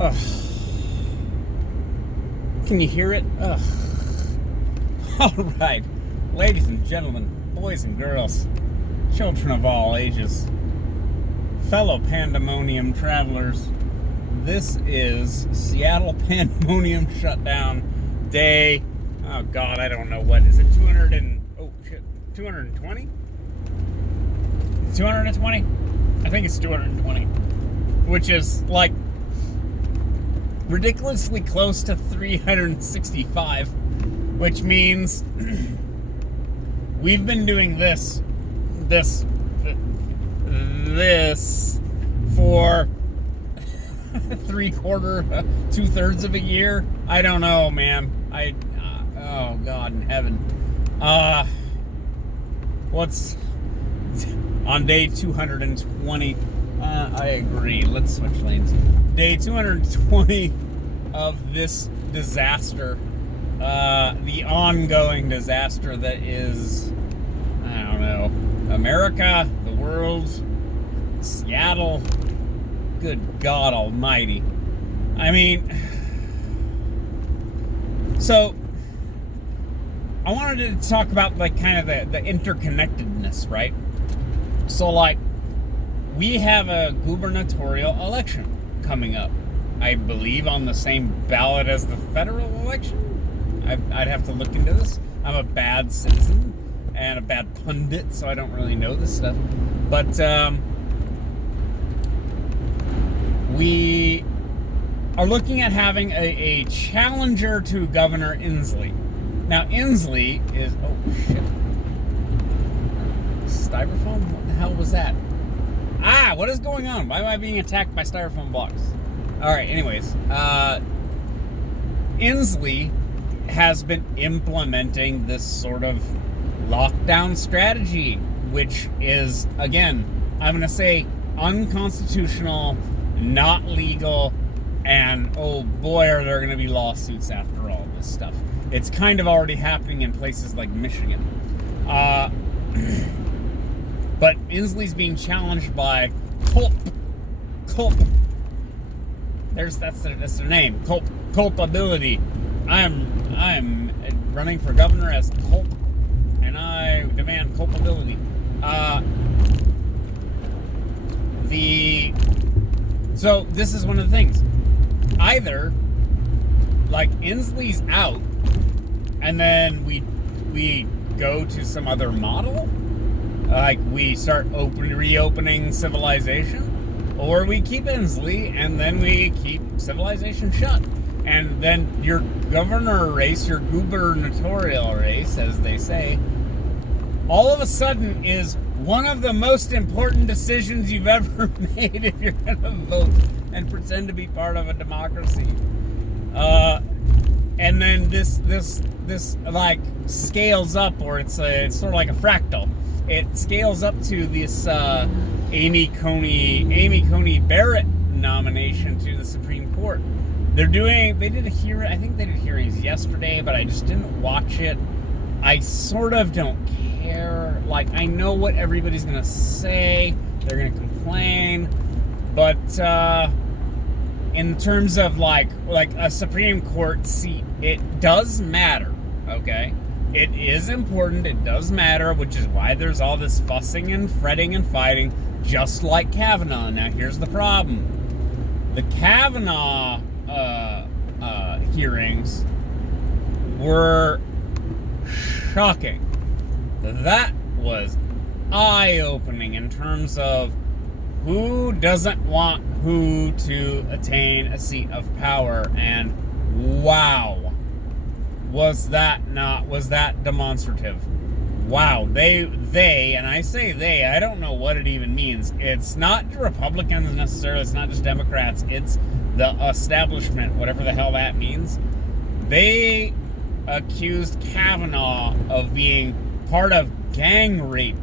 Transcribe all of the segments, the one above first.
Ugh. Can you hear it? Ugh. All right, ladies and gentlemen, boys and girls, children of all ages, fellow Pandemonium travelers, this is Seattle Pandemonium Shutdown Day. Oh God, I don't know what is it. 220? 220? I think it's 220, which is like ridiculously close to 365, which means we've been doing this for 2/3 of a year. I don't know, man. Oh God in heaven. What's on day 220? I agree. Let's switch lanes. Day 220 of this disaster. The ongoing disaster that is, I don't know, America, the world, Seattle. Good God Almighty. I mean, so I wanted to talk about like kind of the interconnectedness, right? So like we have a gubernatorial election coming up, I believe on the same ballot as the federal election. I'd have to look into this. I'm a bad citizen and a bad pundit, so I don't really know this stuff. But we are looking at having a challenger to Governor Inslee. Now, Inslee is... Oh, shit. Styrofoam? What the hell was that? Ah, what is going on? Why am I being attacked by styrofoam blocks? Alright, anyways. Inslee has been implementing this sort of lockdown strategy, which is, again, I'm going to say unconstitutional, not legal, and oh boy, are there going to be lawsuits after all this stuff. It's kind of already happening in places like Michigan. But Inslee's being challenged by Culp. That's their name. Culpability. I'm running for governor as Culp, and I demand culpability. So this is one of the things. Either like Inslee's out, and then we go to some other model, like we start reopening civilization, or we keep Inslee and then we keep civilization shut. And then your governor race, your gubernatorial race, as they say, all of a sudden is one of the most important decisions you've ever made if you're going to vote and pretend to be part of a democracy. And then this like scales up, or it's sort of like a fractal. It scales up to this Amy Coney Barrett nomination to the Supreme Court. I think they did hearings yesterday, but I just didn't watch it. I sort of don't care. Like, I know what everybody's gonna say. They're gonna complain. But in terms of like a Supreme Court seat, it does matter, okay? It is important, it does matter, which is why there's all this fussing and fretting and fighting, just like Kavanaugh. Now, here's the problem. The Kavanaugh hearings were shocking. That was eye-opening in terms of who doesn't want who to attain a seat of power, and wow, was that demonstrative. Wow, they, and I say they, I don't know what it even means. It's not Republicans necessarily, it's not just Democrats, it's the establishment, whatever the hell that means. They accused Kavanaugh of being part of gang rape,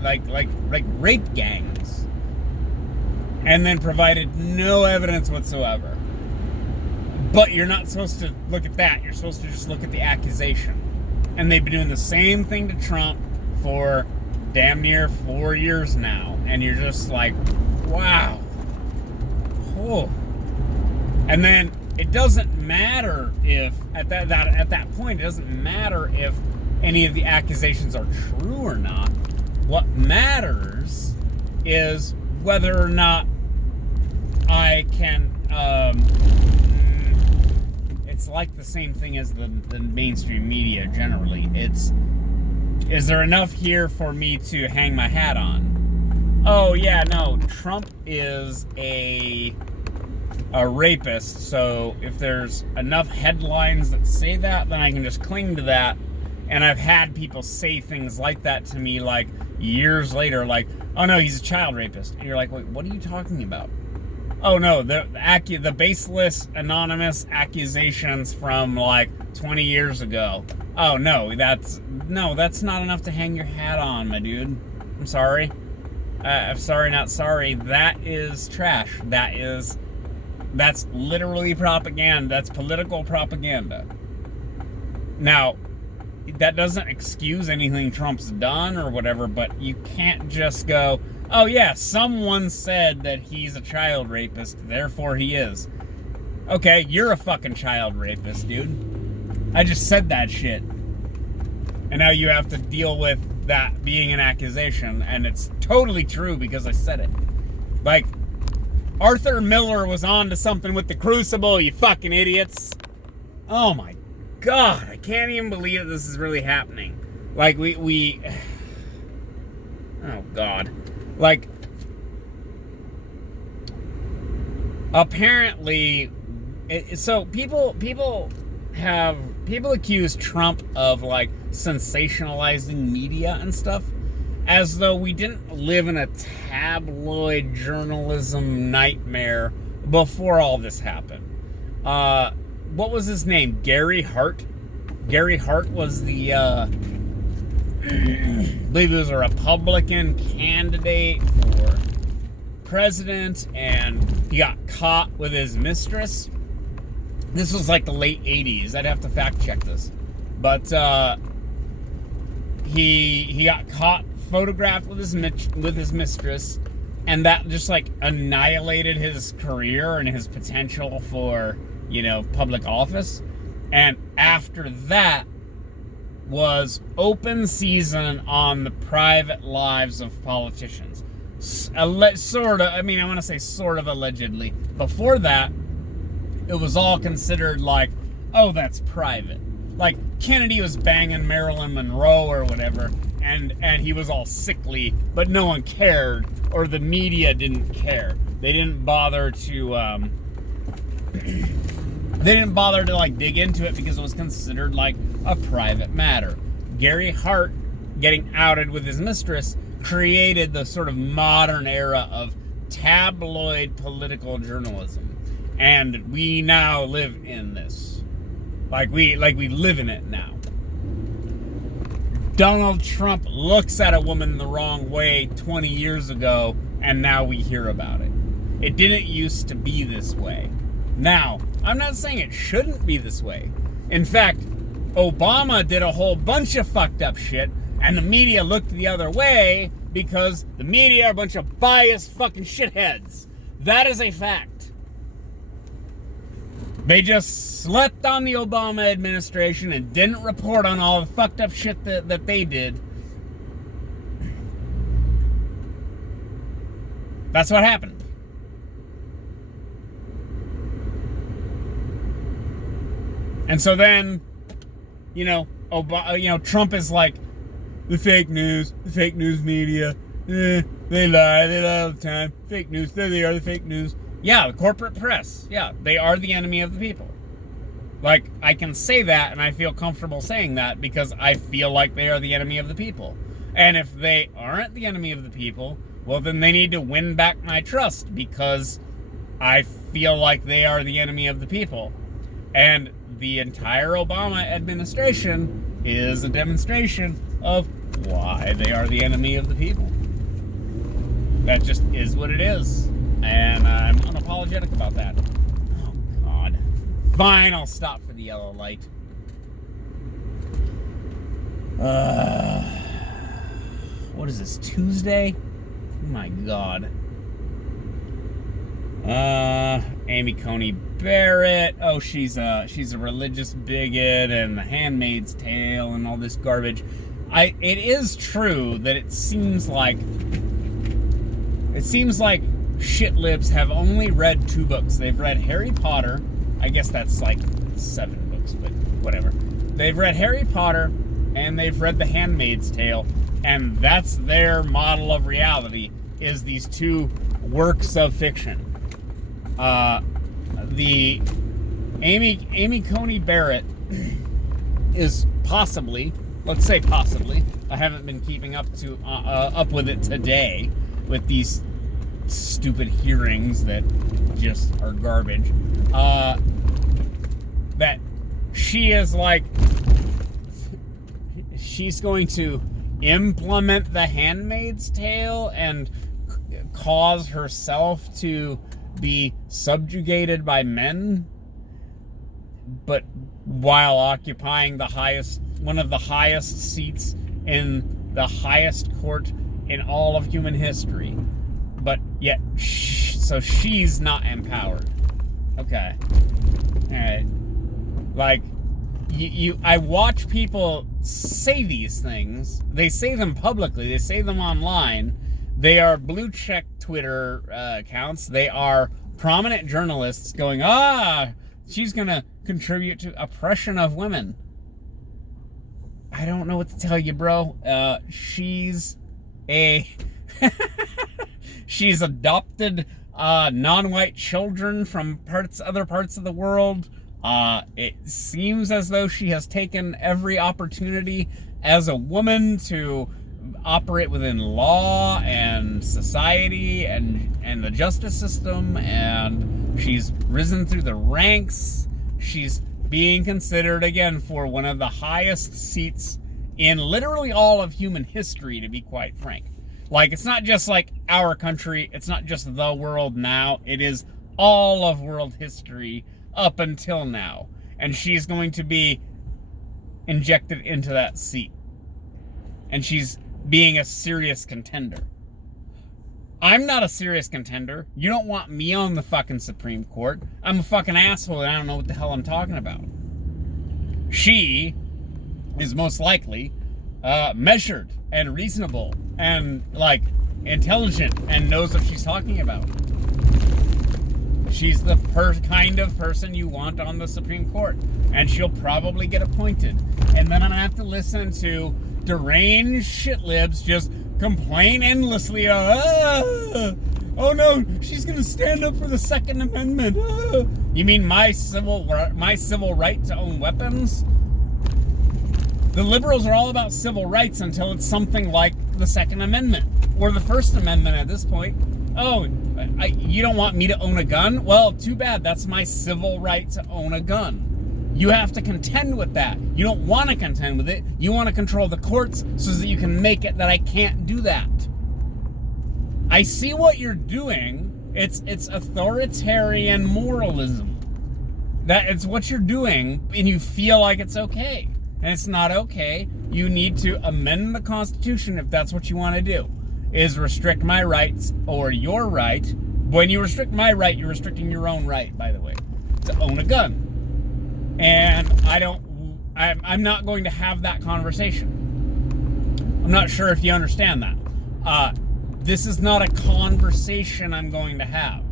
like rape gangs, and then provided no evidence whatsoever. But you're not supposed to look at that. You're supposed to just look at the accusation. And they've been doing the same thing to Trump for damn near 4 years now. And you're just like, wow. Oh. And then it doesn't matter if, at that point, it doesn't matter if any of the accusations are true or not. What matters is whether or not I can, it's like the same thing as the mainstream media generally. Is there enough here for me to hang my hat on? Oh yeah, no, Trump is a rapist, so if there's enough headlines that say that, then I can just cling to that. And I've had people say things like that to me, like, years later, like, oh no, he's a child rapist. And you're like, wait, what are you talking about? Oh no, the baseless, anonymous accusations from, like, 20 years ago. Oh no, that's not enough to hang your hat on, my dude. I'm sorry. I'm sorry, not sorry. That is trash. That's literally propaganda. That's political propaganda. Now, that doesn't excuse anything Trump's done or whatever, but you can't just go, oh yeah, someone said that he's a child rapist, therefore he is. Okay, you're a fucking child rapist, dude. I just said that shit. And now you have to deal with that being an accusation, and it's totally true because I said it. Like, Arthur Miller was on to something with the Crucible, you fucking idiots. Oh my God, I can't even believe that this is really happening. Like, we oh God. Like, apparently, so people accuse Trump of, like, sensationalizing media and stuff, as though we didn't live in a tabloid journalism nightmare before all this happened. What was his name? Gary Hart? Gary Hart was the, I believe he was a Republican candidate for president, and he got caught with his mistress. This was like the late 80s. I'd have to fact check this. But, he got caught photographed with his mistress, and that just, like, annihilated his career and his potential for, you know, public office. And after that was open season on the private lives of politicians. Sort of, I mean, I want to say sort of allegedly. Before that, it was all considered like, oh, that's private. Like, Kennedy was banging Marilyn Monroe or whatever, and he was all sickly, but no one cared, or the media didn't care. They didn't bother to, like, dig into it because it was considered like a private matter. Gary Hart getting outed with his mistress created the sort of modern era of tabloid political journalism. And we now live in this. Like we live in it now. Donald Trump looks at a woman the wrong way 20 years ago, and now we hear about it. It didn't used to be this way. Now, I'm not saying it shouldn't be this way. In fact, Obama did a whole bunch of fucked up shit, and the media looked the other way because the media are a bunch of biased fucking shitheads. That is a fact. They just slept on the Obama administration and didn't report on all the fucked up shit that they did. That's what happened. And so then, Trump is like, the fake news media, they lie all the time. Fake news, there they are, the fake news. Yeah, the corporate press. Yeah, they are the enemy of the people. Like, I can say that, and I feel comfortable saying that because I feel like they are the enemy of the people. And if they aren't the enemy of the people, well, then they need to win back my trust because I feel like they are the enemy of the people. And the entire Obama administration is a demonstration of why they are the enemy of the people. That just is what it is. And I'm unapologetic about that. Oh, God. Fine, I'll stop for the yellow light. What is this, Tuesday? Oh, my God. Amy Coney Barrett. Oh, she's a religious bigot, and The Handmaid's Tale and all this garbage. It is true that it seems like shit libs have only read 2 books. They've read Harry Potter. I guess that's like 7 books, but whatever. They've read Harry Potter and they've read The Handmaid's Tale, and that's their model of reality, is these 2 works of fiction. The Amy Coney Barrett is possibly, let's say possibly, I haven't been keeping up with it today with these stupid hearings that just are garbage, that she is like, she's going to implement The Handmaid's Tale and cause herself to be subjugated by men, but while occupying one of the highest seats in the highest court in all of human history. But yet, so she's not empowered. Okay. Alright. Like, I watch people say these things. They say them publicly. They say them online. They are blue check Twitter accounts. They are prominent journalists going, she's going to contribute to oppression of women. I don't know what to tell you, bro. She's adopted non-white children from other parts of the world. It seems as though she has taken every opportunity as a woman to operate within law and society and the justice system, and she's risen through the ranks. She's being considered again for one of the highest seats in literally all of human history, to be quite frank. Like, it's not just like our country, it's not just the world now, it is all of world history up until now. And she's going to be injected into that seat. And she's being a serious contender. I'm not a serious contender. You don't want me on the fucking Supreme Court. I'm a fucking asshole and I don't know what the hell I'm talking about. She is most likely measured and reasonable and, like, intelligent and knows what she's talking about. She's the kind of person you want on the Supreme Court, and she'll probably get appointed. And then I'm gonna have to listen to deranged shit libs just complain endlessly. Oh no, she's gonna stand up for the Second Amendment. You mean my civil right to own weapons? The liberals are all about civil rights until it's something like the Second Amendment or the First Amendment at this point. Oh, you don't want me to own a gun? Well, too bad. That's my civil right to own a gun. You have to contend with that. You don't want to contend with it. You want to control the courts so that you can make it that I can't do that. I see what you're doing. It's authoritarian moralism. That it's what you're doing, and you feel like it's okay. And it's not okay. You need to amend the Constitution if that's what you want to do. Is restrict my rights or your right. When you restrict my right, you're restricting your own right, by the way, to own a gun. And I'm not going to have that conversation. I'm not sure if you understand that. This is not a conversation I'm going to have.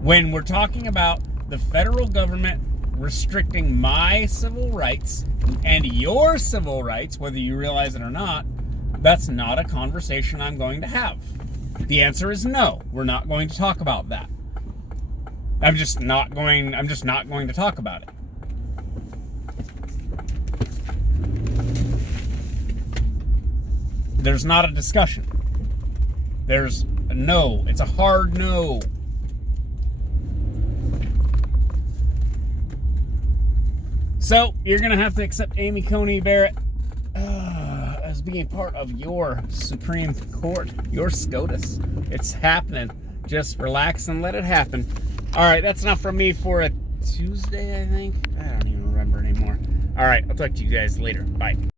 When we're talking about the federal government restricting my civil rights and your civil rights, whether you realize it or not, that's not a conversation I'm going to have. The answer is no. We're not going to talk about that. I'm just not going to talk about it. There's not a discussion. There's a no. It's a hard no. So, you're going to have to accept Amy Coney Barrett as being part of your Supreme Court, your SCOTUS. It's happening. Just relax and let it happen. All right, that's enough from me for a Tuesday, I think. I don't even remember anymore. All right, I'll talk to you guys later. Bye.